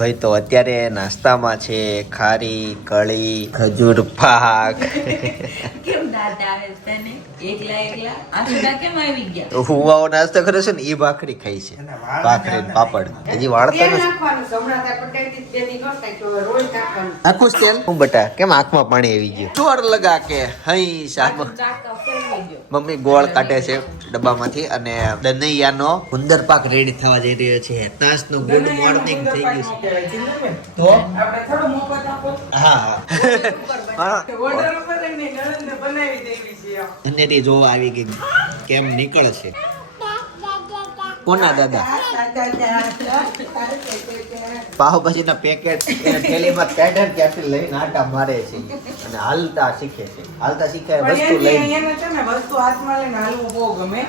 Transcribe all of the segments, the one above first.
ભાઈ તો અત્યારે નાસ્તામાં છે ખારી કળી ખજૂર પાક. કેમ દાદા આવે તને એકલા એકલા આસુડા કેમ આવી ગયા? હું આવો નાસ્તો કરે છે ને એ ભાખરી ખાઈ છે, ભાખરી ને પાપડ. હજી વાળતા નથી. આખું જ તેલ હું બટા કેમ આંખમાં પાણી આવી ગયું? ચોર લગા કે હઈ શાકમાં મમ્મી ગોળ કાઢે છે ડબ્બામાંથી અને દનૈયાનો ગુંદર પાક રેડી થવા જઈ રહ્યો છે. નાસ્તો ગુડ મોર્નિંગ થઈ ગયું છે. તો આપણે થોડો મોકત આપો. હા ઓર્ડર ઉપર લઈને નણંદને બનાવી દેવી છે. અને જો આવી ગઈ કેમ નીકળે છે. કોના દાદા? પાવભાજી ના પેકેટ થેલીમાં પેકેટ ક્યાંથી લઈને આટા મારે છે અને હાલતા શીખે છે. હાલતા શીખે વસ્તુ લઈને એને છે ને વસ્તુ હાથમાં લઈને હાલવું બહુ ગમે.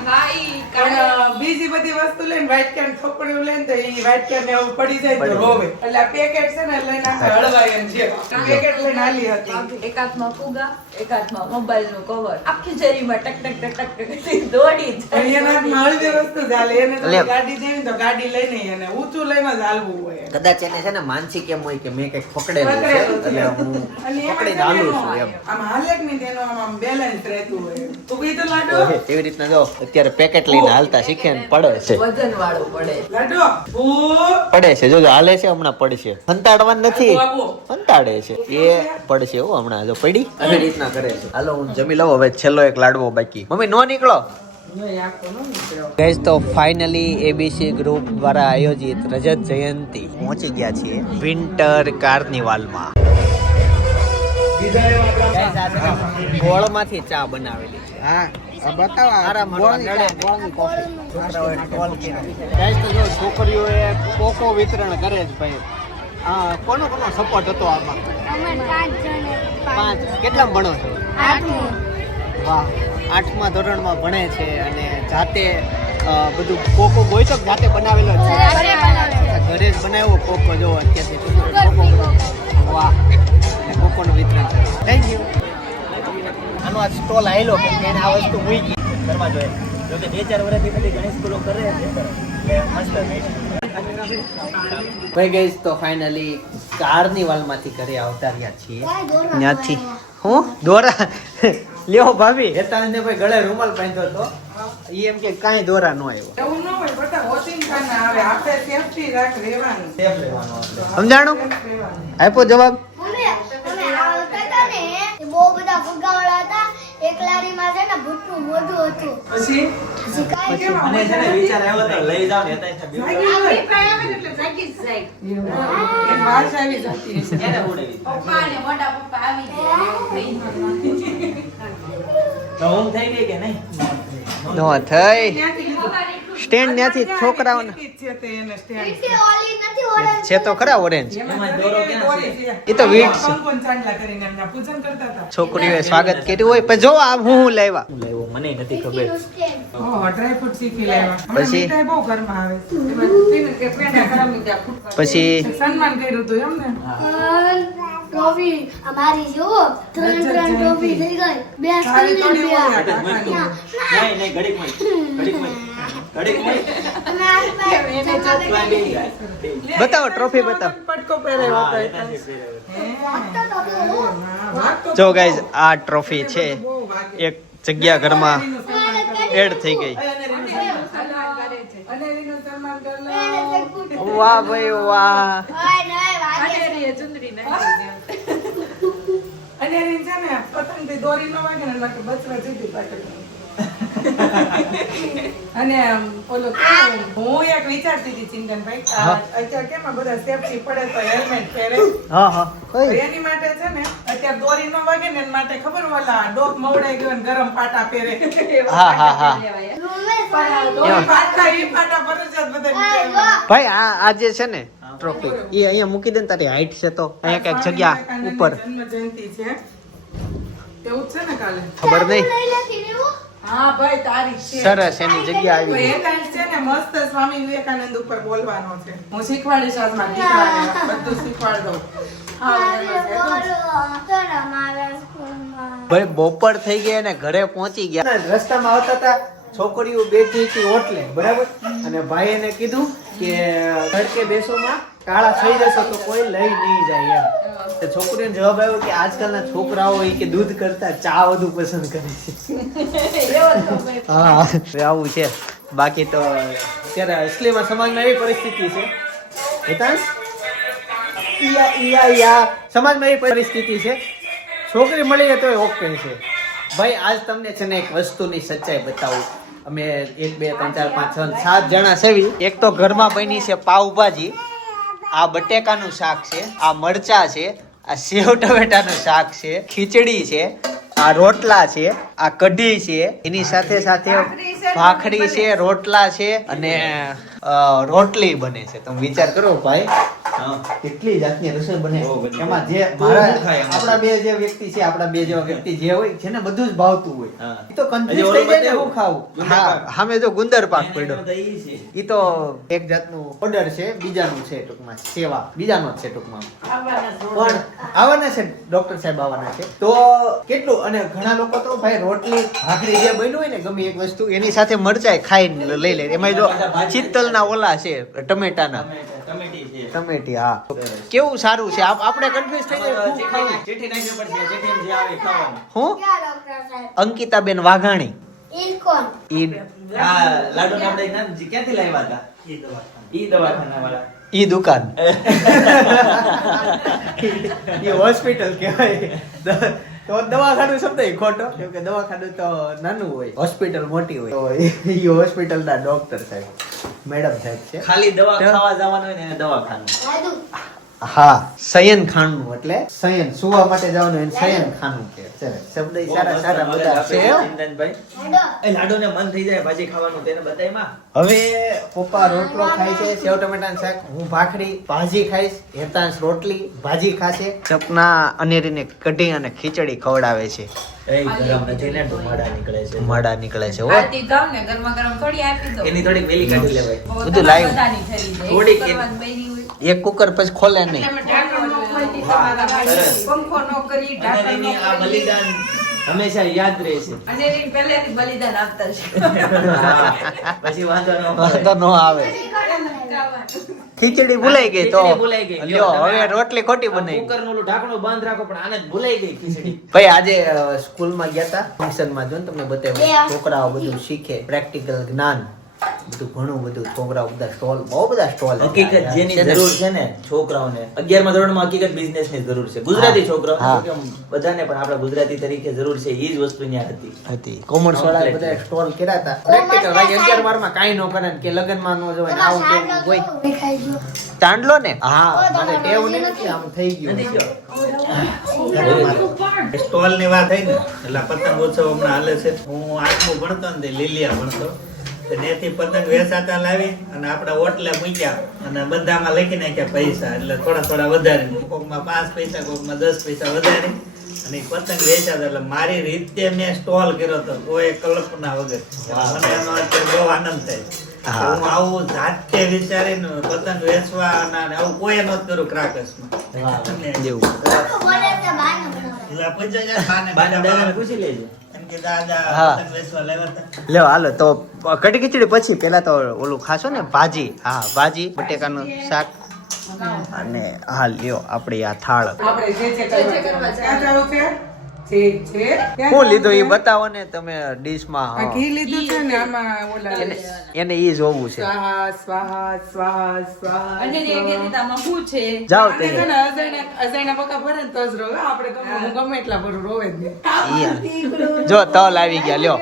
પણ બીજી બધી વસ્તુ લઈને વ્હાઈટ કેન થોપડ્યું લઈને તો ઈ વ્હાઈટ કેન ને એવું પડી જાય તો રોવે. એટલે આ પેકેટ છે ને લઈને હળવાય એમ છે. પેકેટ લઈને હાલી હતી. એક હાથમાં ફુગા, એક હાથમાં મોબાઈલ નું કવર, આખી શરીરમાં ટક ટક ટક ટક ટક દોડી અને એના હાથમાં હળવી વસ્તુ જ હાલે. એને તો ગાડી દેવી તો ગાડી લઈને એને ઊંચું લઈને જ હાલવું હોય. કદાચ એને છે ને માનસિક એમ હોય કે મેં કઈક પકડેલું છે એટલે હું પકડીને હાલું છું એમ. આમ હાલે કે નહીં તેનો આમ બેલેન્સ રહેતું હોય. તું બી તો લાડો એવી રીતના જો અત્યારે પેકેટ લઈને હાલતા શીખે ને પડે છે. વજન વાળું પડે. લાડો પડે છે જો હાલે છે હમણાં પડશે. સંતાડવાનું નથી, સંતાડે છે એ પડશે હો હમણાં જો પડી આવી રીતના કરે છે. હાલો હું જમી લઉં હવે. છેલ્લો એક લાડવો બાકી. મમ્મી નો નીકળો. ગાઈસ તો ફાઇનલી એબીસી ગ્રુપ દ્વારા આયોજિત રજત જયંતિ પહોંચી ગયા છીએ વિન્ટર કાર્નિવાલમાં. ગોળમાંથી ચા બનાવેલી છે. હા છોકરીઓએ કોકો વિતરણ કરે છે ભાઈ. કોનો સપોર્ટ હતો આમાં? પાંચ. કેટલા ભણો છો? વાહ, 8મા ધોરણમાં ભણે છે અને જાતે બધું કોકો હોય તો જાતે બનાવેલો છે. ઘરે જ બનાવ્યો કોકો. જો અત્યારથી વાહ, અને કોકોનું વિતરણ છે. Thank you. આનો આ સ્ટોલ આવેલો કે એને આ વસ્તુ મૂકી કરવા જોઈએ. જો કે 2-4 વર્ષથી બધી ગણેશ સ્કૂલો કરે છે એટલે મસ્ત ભાઈ. ગઈસ તો ફાઇનલી કાર્નિવાલમાંથી ઘરે આવતા રહ્યા છીએ. ત્યાંથી હું દોરા લ્યો ભાભી હેતાને ભાઈ ગળે રૂમાલ બાંધ્યો હતો. ઈ એમ કે કાંઈ દોરા નો આવ્યો. એવું ન હોય બટા, વોશિંગ ખાને આવે. આપણે સેફટી રાખ રહેવાનું. સેફ રહેવાનું. સમજાણું? આપ્યો જવાબ? બહુ બધા ફુગ્ગાવાળા હતા. એક લારીમાં છે ને ભૂતનું મોઢું હતું. પછી મને છે ને વિચાર આવ્યો તો લઈ જાવ ને હેતા એ વાસ આવી જતી હશે. ક્યારે ઉડેવી પપ્પા અને મોટા પપ્પા આવી તો હું થઈ ગઈ કે નહીં? નો થઈ. સ્ટેન્ડ ત્યાંથી છોકરાઓને છે તો ખરા ઓરેન્જ. એ તો વીટ છે. છોકરીઓએ સ્વાગત કર્યું હોય પણ જો આ હું લાવ્યા મને નથી ખબર. ડ્રાય ફ્રૂટ શીખી લાવ્યા. પછી બહુ ઘરમાં આવે. પછી સન્માન કર્યું હતું એમ ને. ટ્રોફી અમારી જો 3 ટ્રોફી થઈ ગઈ. બે તારી સ્કૂલ થોડી બે હોય. નહીં ઘડીક માં બતાવો ટ્રોફી બતાવો. પટકો પહેરાવ્યો હતો. જો ગાઈઝ આ ટ્રોફી છે. એક જગ્યા ઘરમાં એડ થઈ ગઈ. વાહ ભાઈ વાહ. અને એની છે ને પતંગથી દોરી ન વાગે ને એટલે બચવા જતી પાછળ. અને ઓલો હું એક વિચારતી હતી ચિંતનભાઈ, અત્યારે કેમ આ બધા સેફટી પડે તો હેલ્મેટ પહેરે. હા હા એની માટે છે ને અત્યારે દોરી ન વાગે ને એના માટે ખબર ઓલા ડોક મવડાઈ ગયો ને ગરમ પાટા પહેરે. હા હા હા દોરી પાટા ઈ પાટા પર જ બધા ભાઈ આ જે છે ને ટ્રોફી એ અહીંયા મૂકી દે ને તારી હાઈટ છે તો અહીંયા કઈક જગ્યા ઉપર જન્મ જયંતિ છે તેવું જ છે ને કાલે. ખબર નહીં. હા ભાઈ તારી છે. સરસ એની જગ્યા આવી ગઈ. એ ટાઈમ છે ને મસ્ત સ્વામી વિવેકાનંદ ઉપર બોલવાનો છે. હું શીખવાડીશ આજ મારા દીકરાને બધું શીખવાડ દઉં. ભાઈ બપોર થઈ ગઈ અને ઘરે પહોંચી ગયા. રસ્તામાં આવતા હતા છોકરીઓ બેઠી હતી હોટલે બરાબર અને ભાઈ એને કીધું કે તડકે બેસોમાં કાળા થઈ જશો તો કોઈ લઈ નહીં જાય એમ. તો છોકરીનો જવાબ આવ્યો કે આજકાલના છોકરાઓ એ કે દૂધ કરતા ચા વધુ પસંદ કરે છે. હા હવે આવું છે. બાકી તો અત્યારે અસલીમાં સમાજમાં એવી પરિસ્થિતિ છે હિતાંશ, સમાજમાં એવી પરિસ્થિતિ છે છોકરી મળી જાય તો ઓકે છે. ભાઈ આજ તમને છે ને એક વસ્તુની સચ્ચાઈ બતાવું. અમે 1 2 3 4 5 6 7 જણા સેવી. એક તો ઘરમાં બની છે પાવભાજી, આ બટેકાનું શાક છે, આ મરચા છે, આ સેવ ટમેટાનું શાક છે, ખીચડી છે, આ રોટલા છે, આ કઢી છે, એની સાથે સાથે ભાખરી છે, રોટલા છે અને રોટલી બને છે. તમે વિચાર કરો ભાઈ, કેટલી જાતની રસોઈ બને. એમાં જે આપણા બે જે વ્યક્તિ છે, આપણા બે જેવા વ્યક્તિ જે હોય છે ને બધું જ ભાવતું હોય, એ તો કન્ફ્યુઝ થઈ જાય ને હું ખાવું. હા સામે જો ગુંદર પાક પડ્યો, એ તો એક જાતનું ઓર્ડર છે, બીજાનું છે ટૂંકમાં સેવા, બીજાનો જ છે ટૂંકમાં. પણ આવવાના છે ડોક્ટર સાહેબ આવવાના છે તો કેટલું. અને ઘણા લોકો તો ભાઈ રોટલી ભાખરી જે બન્યું હોય ને ગમે એક વસ્તુ એની સાથે મરચાઈ ખાઈને લઈ લે. એમાં જો ચિત્તલના ઓલા છે ટમેટાના, ટમેટી. હા કેવું સારું છે. આપણે કન્ફ્યુઝ થઈ જાય શું ખાવું. હું અંકિતાબેન વાઘાણી ઈ કોણ? ઈ દુકાન ઈ હોસ્પિટલ કહેવાય. તો દવાખાનું શબ્દ ખોટો, કેમ કે દવાખાનું તો નાનું હોય, હોસ્પિટલ મોટી હોય. તો ઈ હોસ્પિટલના ડોક્ટર સાહેબ, મેડમ સાહેબ છે. ખાલી દવા ખાવા જવાનું હોય ને દવાખાનું. દાદુ હા શયન ખાનું એટલે શયન સુવા માટે જવાનું એને શયન ખાનું કે છે. શબ્દ ઈ સારા સારા બધા છે. ચિંતનભાઈ હેડો. એ લાડુને મન થઈ જાય ભાજી ખાવાનું તેને બતાય માં. હવે પપ્પા રોટલો ખાય છે, સેવ ટમેટાનું શાક, હું ભાખરી ભાજી ખાઈશ, હેતાંશ રોટલી ભાજી ખાશે, સપના અનેરીને કઢી અને ખીચડી ખવડાવે છે. એ ગરમ નથી ને ધુમાડા નીકળે છે. ધુમાડા નીકળે છે. હો આરતી ગાવ ને ગરમા ગરમ થોડી આપી દો. એની થોડીક વેલી કાઢી લેવાય. બધું લાઈવ. બધાની થઈ જાય. થોડીક કરવાની બૈરી હોય. એક કુકર પછી ખોલે નહીં. તમે ઢાંકણ ન ખોલી, તમારા સરસ. પંખો ન કરી, અને ઢાંકણ ન એની આ ખોલી. બલિદાન હંમેશા યાદ રહેશે. અને એની પહેલેથી બલિદાન આપતા છે. પછી વાંધો ન તો નો આવે. ખીચડી ભૂલાઈ ગઈ તો ખીચડી ભૂલાઈ ગઈ. લ્યો હવે રોટલી ખોટી બનાવી. કુકર નું ઢાંકણું બંધ રાખો પણ આને જ ભૂલાઈ ગઈ ખીચડી. ભાઈ આજે સ્કૂલમાં ગયા હતા ફંક્શનમાં, જો ને તમને બતાવ્યું છોકરાઓ બધું શીખે, પ્રેક્ટિકલ જ્ઞાન બધું ઘણું બધું. છોકરાઓ બધા સ્ટોલ, બહુ બધા સ્ટોલ. હકીકત જેની જરૂર છે ને છોકરાઓને 11મા ધોરણમાં હકીકત બિઝનેસ ની જરૂર છે. ગુજરાતી છોકરાઓ બધાને પણ આપણા ગુજરાતી તરીકે જરૂર છે. એ જ વસ્તુ ત્યાં હતી. કોમર્સ વાળા બધા સ્ટોલ કર્યા હતા. પ્રેક્ટિકલ ભાઈ 11 12માં કાઈ ન કરે ને કે લગનમાં ન જવાય ને આવું તેવું હોય. દેખાઈ ગયો. ચાંદલો ને હા મને ટેવ નથી, આમ થઈ ગયું. સ્ટોલ ની વાત થઈ ને એટલે પતંગ ઉત્સવ હમણાં હાલે છે. હું 8મું ભણતો ને તે લીલિયા ભણતો, ત્યાંથી પતંગ વેચાતા લાવી અને આપડા ઓટલે મૂક્યા અને બધામાં લખી નાખ્યા પૈસા. એટલે થોડા થોડા વધારી, કોકમાં 5 પૈસા, કોકમાં 10 પૈસા વધારી અને ઈ પતંગ વેચાતા. એટલે મારી રીતે મેં સ્ટોલ કર્યો હતો, કોઈ કલ્પના વગર. મને એનો અત્યારે બહુ આનંદ થાય. હું આવું જાતે વિચારીને પતંગ વેચવા અને આવું કોઈ નહોતું કર્યું ક્રાકર્સમાં. જેવું બોલે છે બાને બનાવે. એટલે પૂછે છે બાને બાને પૂછી લેજો. એમ કે દાદા હા. પતંગ વેચવા લાવ્યા હતા. લ્યો હાલો તો કઢી ખીચડી પછી પેલા તો ઓલું ખાશો ને ભાજી. હા ભાજી બટેકાનું શાક અને હા લ્યો આપણી આ થાળ. આપણે જે કરવા છે. ક્યાં જવું છે? છે શું લીધું એ બતાવો ને તમે ડીશમાં. આ ઘી લીધું છે ને આમાં ઓલા એને ઈ જોવું છે. સ્વાહા સ્વાહા સ્વાહા સ્વાહા અને એ કીધું આમાં શું છે? જાઓ આને તે છે ને અજાણ્યા બકા ભરે ને તો જ રોવે. આપણે હું ગમે એટલા ભરું રોવે જ નહીં. જો તલ આવી ગયા લ્યો,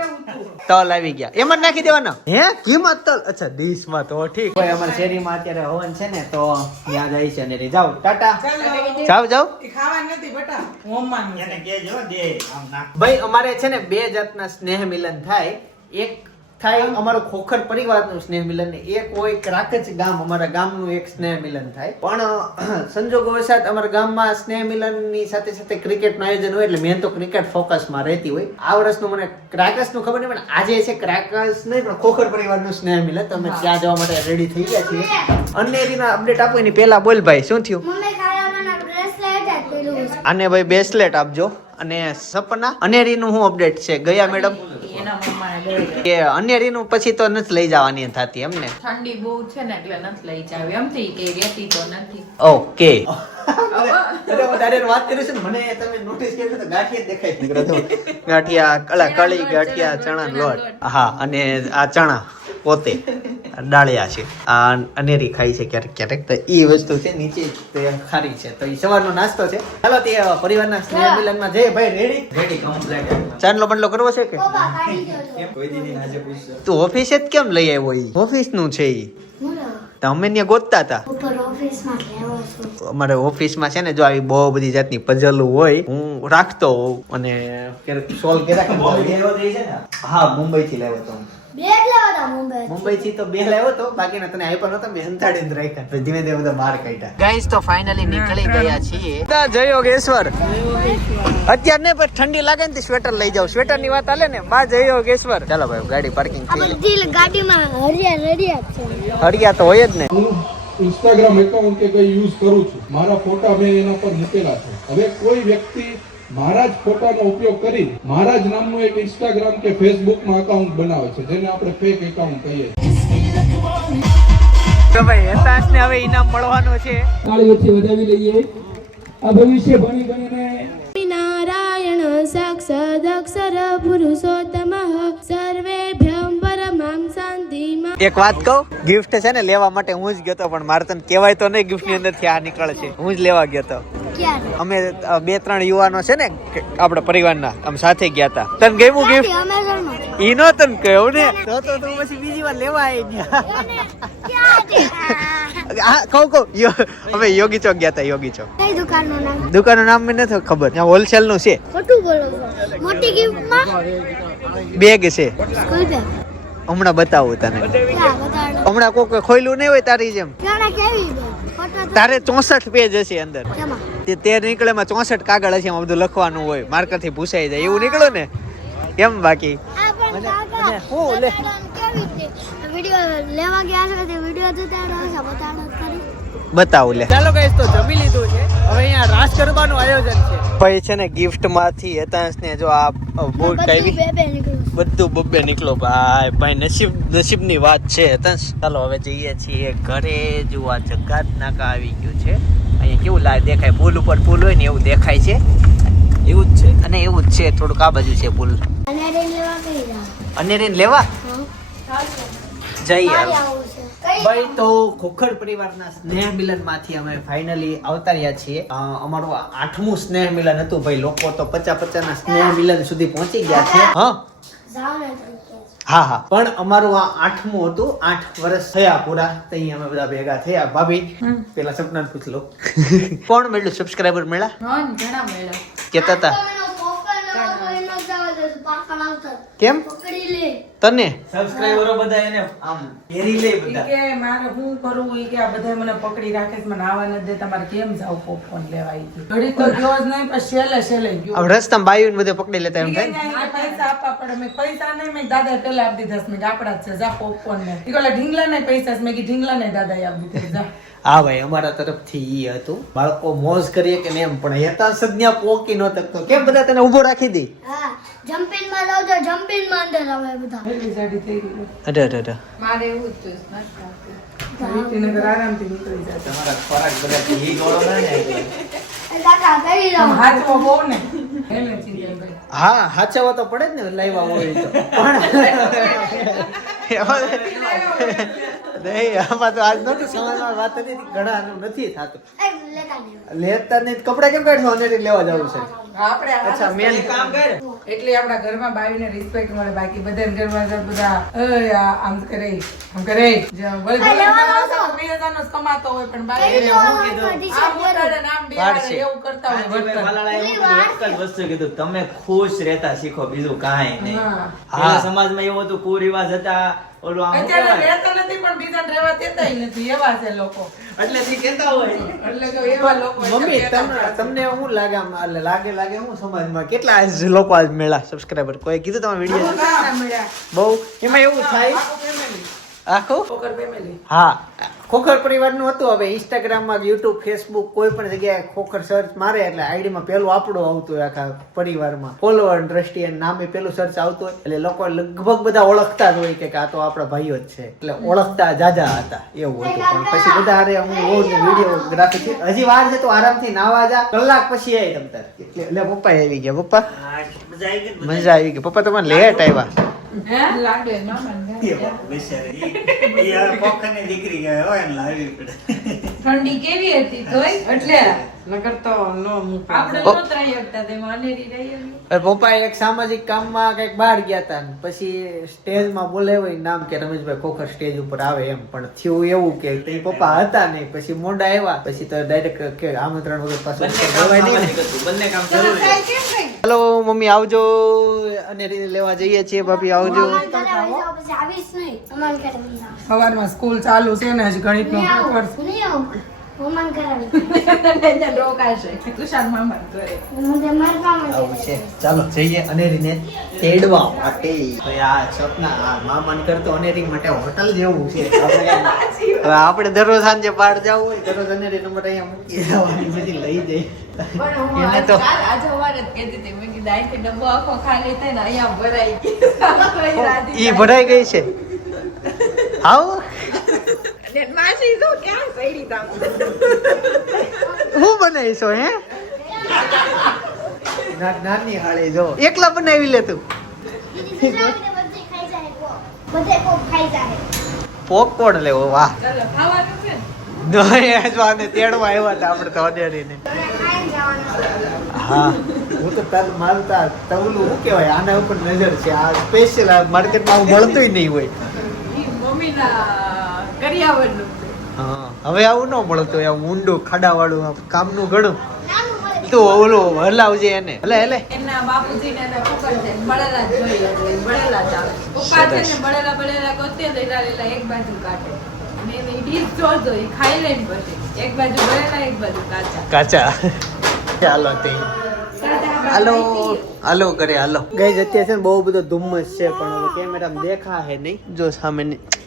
તલ આવી ગયા. એમાં જ નાખી દેવાના. હે કિંમત તલ? અચ્છા ડીશમાં તો ઠીક. ભાઈ અમારી શેરીમાં અત્યારે હવન છે ને તો ત્યાં જાય છે ને જાઓ ટાટા. જાઓ જાઓ. એ ખાવાનું નથી બટા, હોમવાનું એને છે. કહેજો દે આમ નાખ. ભાઈ અમારે છે ને 2 જાતના સ્નેહ મિલન થાય. એક થાય અમારું ખોખર પરિવારનું સ્નેહ મિલન, એક હોય ક્રાકચ ગામ, અમારા ગામનું એક સ્નેહ મિલન થાય. પણ સંજોગવશાત અમારા ગામમાં સ્નેહ મિલનની સાથે સાથે ક્રિકેટનું આયોજન હોય એટલે મેં તો ક્રિકેટ ફોકસમાં રહેતી હોય. આ વર્ષનું મને ક્રાકસનું ખબર નહીં, પણ આજે છે ક્રાકસ નહીં પણ ખોખર પરિવારનું સ્નેહ મિલન. તો અમે ત્યાં જવા માટે રેડી થઈ ગયા છીએ. અનેરીના અપડેટ આપો એની પહેલા બોલ ભાઈ શું થયું? મમ્મી ખાવાના બ્રેસલેટ આપેલું છે. આને ભાઈ બ્રેસલેટ આપજો. અને સપના અનેરીનું શું અપડેટ છે? ગયા મેડમ એના મમ્માને ગઈ. કે અન્યરીનું પછી તો નથી લઈ જવાની થતી એમને. ઠંડી બહુ છે ને એટલે નથી લઈ જાવ એમથી કે રહેતી તો નથી. ઓકે વાત કરી છે ને મને તમે નોટિસ કર્યું તો ગાંઠિયા દેખાય છે. ગાંઠિયા કળી ગાંઠિયા ચણા લોટ. હા અને આ ચણા પોતે ડાળિયા છે. આ અનેરી ખાઈ છે ક્યારેક ક્યારેક. તો ઈ વસ્તુ છે નીચે તે ખારી છે. તો ઈ સવારનો નાસ્તો છે. ચાલો તે પરિવારના સ્નેહ મિલનમાં જઈએ ભાઈ. Ready complete. ચાંદલો બંડલો કરવો છે કે પપ્પા કાઢી દો કોઈ દીદી આજે પૂછજો. તું ઓફિસે જ કેમ લઈ આવ્યો? ઈ ઓફિસ નું છે ઈ. તો અમે ત્યાં ગોતતા હતા. ઉપર ઓફિસમાં લેવો છું. અમારે ઓફિસમાં છે ને જો આવી બહુ બધી જાતની પઝલ હોય હું રાખતો હોઉં અને ક્યારેક સોલ્વ કર્યા. બોમ્બે આવ્યો તો ઈ છે ને? હા મુંબઈ થી લાવ્યો તો. બે જ લેવાના મુંબઈ થી તો બે લાવ્યો તો બાકીના તને આપ્યો નતો. મેં અંતાડીને રાખ્યા. પછી ધીમે ધીમે બધા બહાર કાઢ્યા. ગાઈસ તો ફાઇનલી નીકળી ગયા છીએ. જય યોગેશ્વર. અત્યારે ને પણ ઠંડી લાગે ને સ્વેટર લઈ જાવ. સ્વેટર ની વાત હાલે ને બા જય યોગેશ્વર. ચાલો ભાઈ ગાડી પાર્કિંગ થઈ. બધી ગાડીમાં હરિયા છે. હરિયા તો હોય જ ને. ઇન્સ્ટાગ્રામ એકાઉન્ટ કે કઈ યુઝ કરું છું. મારા ફોટા મેં એના પર મૂકેલા છે. હવે કોઈ વ્યક્તિ મારા જ ફોટાનો ઉપયોગ કરી મારા જ નામનું એક ઇન્સ્ટાગ્રામ કે ફેસબુકમાં એકાઉન્ટ બનાવે છે જેને આપણે ફેક એકાઉન્ટ કહીએ છીએ. તો ભાઈ હેતાંશ ને હવે ઇનામ મળવાનું છે. તાળી વચ્ચે વધાવી લઈએ. આ ભવિષ્ય ભણી ગણીને નારાયણ સાક્ષાદક્ષર પુરુષોત્તમ સર્વેભ્યં પરમં શાંતિમાં. એક વાત કહું, ગિફ્ટ છે ને લેવા માટે હું જ ગયો તો પણ મારે તને કહેવાય તો નહીં ગિફ્ટ ની અંદર થી આ નીકળે છે. હું જ લેવા ગયો તો. ક્યારે? અમે 2-3 યુવાનો છે ને આપણા પરિવારના આમ સાથે ગયા હતા. તને ગમ્યું ગિફ્ટ? અમેઝોનમાં ઈ નો તને કહ્યું ને તો તું પછી બીજી વાર લેવા આવી ગયા. હા કહું અમે યોગી ચોક ગયા હતા. યોગી ચોક કઈ દુકાનનું નામ? દુકાનનું નામ મને નથી ખબર. ત્યાં હોલસેલ નું છે. ખોટું બોલો છો. મોટી ગિફ્ટમાં બેગ છે. School bag. હમણાં બતાવું તને. ક્યાં બતાડો? હમણાં કોઈ ખોયલું નહીં હોય તારી જેમ. જાણે કેવી બેગ? ફોટો તો તારે 64 પેજ હશે અંદર. કેમાં? તે નીકળે એમાં 64 કાગળ હશે. એમાં બધું લખવાનું હોય. માર્કર થી ભૂસાઈ જાય એવું નીકળ્યું ને એમ. બાકી આ પણ કાકા અને હું લે કેવી રીતે વિડિયો લેવા ગયા છે તે વિડિયો જોતા રહો છો બતાડો કરી. બતાવું લે. ચાલો ગાઈસ તો જમી લીધું છે. હવે અહીંયા રાસ ગરબાનું આયોજન છે. ભાઈ છે ને ગિફ્ટ માંથી હેતાંશ ને જો આ બૂટ આવી બે નીકળ્યું. બધું બબ્બે નીકળો ભાઈ નસીબની વાત છે હેતાંશ. ચાલો હવે જઈએ છીએ ઘરે. જો આ જગાત નાકા આવી ગયું છે. અહીંયા કેવું દેખાય પુલ ઉપર પુલ હોય ને એવું દેખાય છે. એવું જ છે અને એવું જ છે. થોડુંક આ બાજુ છે પુલ. અને રેન લેવા કઈ જા. અનેરીને લેવા જઈએ. આવું છે. કઈ ભાઈ તો ખોખર પરિવારના સ્નેહ મિલન માંથી અમે ફાઇનલી આવતા રહ્યા છીએ. અમારું 8મું સ્નેહ મિલન હતું ભાઈ. લોકો તો 50 ના સ્નેહ મિલન સુધી પહોંચી ગયા છે. હા જાવ ને હા હા પણ અમારું આ 8મું હતું. 8 વર્ષ થયા પૂરા. તઈ અમે બધા ભેગા થયા. ભાભી પેલા સપનાને પૂછ લો. કોણ મળ્યું? સબસ્ક્રાઇબર મળ્યા? ઘણા મેળા. કેતા હતા કેમ પકડી લે. તને સબસ્ક્રાઇબરો બધા એને આમ ઘેરી લે બધા. કે મારે શું કરવું ઈ કે આ બધા મને પકડી રાખે છે, મને આવવા નથી દેતા. મારે કેમ જાવ પોપકોર્ન લેવા ઈ કે. ઘડી તો ગયો જ નહીં પણ છેલ્લે ગયો. હવે રસ્તામાં બાયું બધે પકડી લેતા એમ ઈ કે થાય ને? અહીંયા પૈસા આપવા પડે. મેં પૈસા નહીં, મેં દાદા પેલા આપી દીધા છે. મેં કીધું આપણા જ છે, જા પોપકોર્ન ને. ઈ કહે ઢીંગલા ને પૈસા છે. મેં કીધું ઢીંગલા ને દાદા આપી દીધા, જા. હા ભાઈ અમારા તરફથી ઈ હતું. બાળકો મોજ કરીએ કે એમ પણ હેતાંશ જ ન્યા પોકી ન શકતો. કેમ બધા તને ઊભો રાખી દે? હા જમ્પિંગ માં જાવ તો જમ્પિંગ માં અંદર આવે બધા. એટલી જાડી થઈ ગઈ. અરે મારે એવું જ છે. રીતિનગર આરામથી નીકળી જાય. તમારા ખોરાક બધા ઘી ગોળો ના ને એટલે. એ કાકા કરી આમ દો. હાથમાં બહુ ને એને ચિંતા. હા હાચવા તો પડે જ ને લાવ્યા હોય તો. પણ નહીં આમાં તો આજ નતું સમાજમાં વાત હતી. ઘણા નથી થતું. એ લેતા નહીં. લેતા નહીં કપડા કેમ કાઢવા? અને લેવા જવું છે. આપણે અચ્છા મેન કામ કર. એટલે આપણા ઘરમાં બાવીને રિસ્પેક્ટ મળે. બાકી બધા ઘરમાં બધા આમ કરે આમ કરે કમાતો હોય પણ બાઈ આમ ઉતારે ને આમ બેહાડે એવું કરતા હોય ભાઈ વર્તન. ફલાણા એવું બધું એક જ વસ્તુ કીધું, તમે ખુશ રહેતા શીખો, બીજું કાંઈ નહીં. હા. પેલા સમાજમાં એવું હતું, કુરિવાજ હતા, ઓલું આમ શું અત્યારે કહેવાય? રહેતા નથી પણ બીજાને રહેવા દેતા નથી. એવા છે લોકો. એટલે થી કહેતા હોય એટલે કે એવા લોકો મમ્મી તમને શું લાગે આમ લાગે હું સમાજમાં કેટલા આજ લોકો આજ મેળા સબસ્ક્રાઇબર કોઈ કીધું તમારા વિડીયો ના મળ્યા. બહુ એમાં એવું થાય આખું family. આખું ખોખર ફેમિલી. હા ખોખર પરિવારનું હતું. હવે ઇન્સ્ટાગ્રામમાં યુટ્યુબ ફેસબુક કોઈ પણ જગ્યાએ ખોખર સર્ચ મારે એટલે આઈડીમાં પેલું આપણું આવતું હોય આખા પરિવારમાં ફોલોવર દ્રષ્ટિએ નામે પેલું સર્ચ આવતું હોય એટલે લોકો લગભગ બધા ઓળખતા જ હોય કે આ તો આપણા ભાઈઓ જ છે એટલે ઓળખતા જાજા હતા એવું હતું. પણ પછી બધા હારે હું વિડીયોગ્રાફી છે હજી વાર છે તો આરામથી નાવા જા કલાક પછી આવી તમતાર એટલે પપ્પા આવી ગયા. પપ્પા મજા આવી ગઈ ને? મજા આવી ગઈ. પપ્પા તમારે લેટ આવ્યા. લાડુ એ મામાને બિચારી. ઈ હવે પોખરની દીકરી કહેવાય, હોય ને લાવવી પડે. ઠંડી કેવી હતી તોય એટલે નકર તો નો મૂકો. આપણે નહોતા રહી શકતા તેમાં અનેરી રહી આવી. પપ્પા એક સામાજિક કામમાં કઈક બહાર ગયા હતા ને પછી સ્ટેજમાં બોલાવ્યું નામ કે રમેશભાઈ ખોખર સ્ટેજ ઉપર આવે એમ પણ થયું એવું કે તે પપ્પા હતા નહીં પછી મોડા આવ્યા પછી તો ડાયરેક્ટ કે આમંત્રણ વગર પાછું બોલાવાય નહીં ને. બંને કામ જરૂરી છે. હેલો મમ્મી આવજો અને લેવા જઈએ છીએ ભાભી આવજો. પછી આવીશ નહીં મમ્માને કરાવી જાવ. સવારમાં સ્કૂલ ચાલુ છે ને હજી ગણિતનો પેપર છે. નહીં આવું મમ્માને કરાવી ત્યાં રોકાશે તુષાર મામા ઘરે. મને મારા કામ આવું છે ચાલો જઈએ અનેરીને તેડવા માટે. ભાઈ આ સપના આ મામાન કરતો અનેરી માટે હોટલ જેવું છે. હવે આપણે દરરોજ સાંજે બહાર જવું હોય દરરોજ અનેરી નંબર અહીંયા મૂકી જવાની પછી લઈ જઈ પણ હું એને તો આજે સવારે જ કહેતી હતી મેં કીધું અહીંથી ડબ્બો આખો ખાલી થાય ને અહીંયા ભરાઈ ગઈ. ઈ ભરાઈ ગઈ છે. આવો અને માસી તો ક્યાં પડી તામ. હું બનાવીશો હે નાની હાળી જો એકલા બનાવી લે તું. બધે ખાઈ જાય બધે કોક ખાઈ જાય. પોપકોર્ન લેવો વાહ. ચાલો ખાવાનું છે ને? નહીં જો આને તેડવા આવ્યા હતા આપણે તો અનેરીને. તમે ખાઈને જવાના. હા હું તો તાર મારું તાર તવલું શું કહેવાય આના ઉપર નજર છે. આ સ્પેશિયલ આ માર્કેટમાં મળતું નહીં હોય. ઈ મમ્મીના કરિયાવરનું છે. હા હવે આવું ન મળતું હોય આવું ઊંડું ખાડાવાળું કામનું ઘણું નાનું મળે. તું ઓલું હલાવજે એને હલે એમના બાપુજીને એને પકડ છે બળેલા જ જોઈએ એટલે બળેલા જ આવે. પપ્પા છે ને બળેલા ગોતે તો એલા એક બાજુ કાઢે અને એની ડીશ જોજો ઈ ખાઈ લે ને પછી એક બાજુ બળેલા એક બાજુ કાચા. કાચા ચાલો તે હાલો હાલો કરે હાલો ગઈ અત્યારે છે ને બહુ બધો ધુમ્મસ છે પણ હવે કેમેરામાં દેખા હે નહીં જો સામે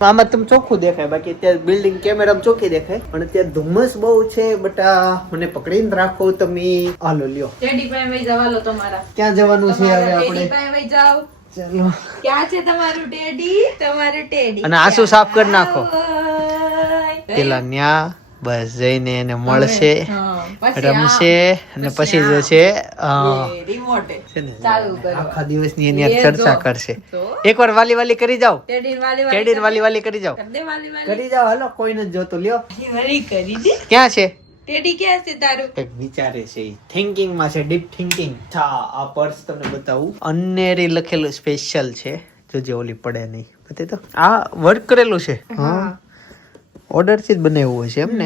આમાં તમે ચોખ્ખું દેખાય બાકી અત્યારે બિલ્ડિંગ કેમેરામાં ચોખ્ખી દેખાય પણ અત્યારે ધુમ્મસ બહુ છે બટા મને પકડીને રાખો તમે. હાલો લ્યો ટેડી પાસે વઈ જવાલો તમારા. ક્યાં જવાનું છે હવે તમારા આપણે ટેડી પાસે વઈ જાઓ. ચાલો ક્યાં છે તમારું ટેડી? તમારું ટેડી અને આંસુ સાફ કરી નાખો ઓય. પેલા ન્યા બસ જઈને એને મળશે હા, પછી રમશે અને પછી જે છે એ રિમોટે છે ને ચાલુ કરો. આખા દિવસની એની હારે એ ચર્ચા જો. કરશે. તો એકવાર વાલી વાલી કરી જાઓ ટેડી વાલી ટેડી વાલી વાલી કરી જાઓ કર દે વાલી વાલી. કરી જાઓ હાલો કોઈ નથી જોતો લ્યો વાલી કરી દે. ક્યાં છે ટેડી ક્યાં છે તારું? કંઈક વિચારે છે થિંકિંગ માં છે ડીપ થિંકિંગ. આ પર્સ તમને બતાવું અનેરી લખેલું સ્પેશિયલ છે જોજે ઓલી પડે નહીં બતે તો આ વર્ક કરેલું છે હા ઓર્ડર થી જ બનાવ્યું હોય છે એમ ને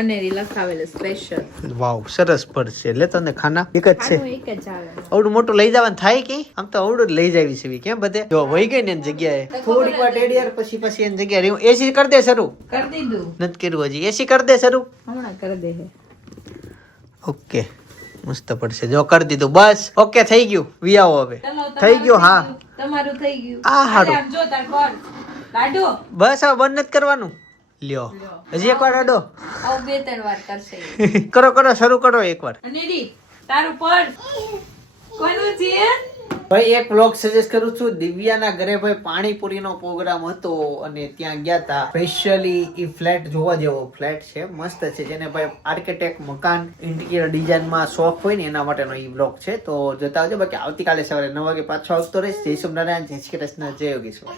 અનેરી લખાવેલું સ્પેશિયલ. વાવ સરસ પર્સ છે લે તને ખાના એક જ છે આનું એક જ આવે. અવડું મોટું લઈ જવાનું થાય કે આમ તો અવડું જ લઈ જાવી છે કેમ બધે જો વહી ગઈ ને એની જગ્યાએ થોડીક વાર ટેડીયર પછી એની જગ્યાએ એસી કરી દે શરૂ કરી દીધું. નથી કર્યું હજી એસી કરી દે શરૂ હમણાં કરી દે હે. ઓકે મસ્ત પડશે જો કરી દીધું બસ ઓકે થઈ ગયું વી આવો હવે ચલો, થઈ ગયું હા તમારું થઈ ગયું. આ હારું. આમ જો તાર કોણ લાડુ બસ હવે બંધ નથી કરવાનું લ્યો હજી એકવાર અડો આવું 2-3 વાર કરશે. કરો શરૂ કરો એકવાર અનેરી તારું પર્સ કોનું છે? ભાઈ એક વ્લોગ સજેસ્ટ કરું છું દિવ્યાના ઘરે ભાઈ પાણીપુરીનો પ્રોગ્રામ હતો અને ત્યાં ગયા હતા સ્પેશિયલી ઈ ફ્લેટ જોવા જેવો ફ્લેટ છે મસ્ત છે જેને ભાઈ આર્કિટેક્ટ મકાન ઇન્ટિરિયર ડિઝાઇનમાં શોખ હોય ને એના માટેનો ઈ વ્લોગ છે તો જતા આવજો બાકી આવતીકાલે સવારે 9 વાગે પાછો આવતો રહીશ. જય સોમનારાયણ જય શ્રી કૃષ્ણ જય યોગેશ્વર.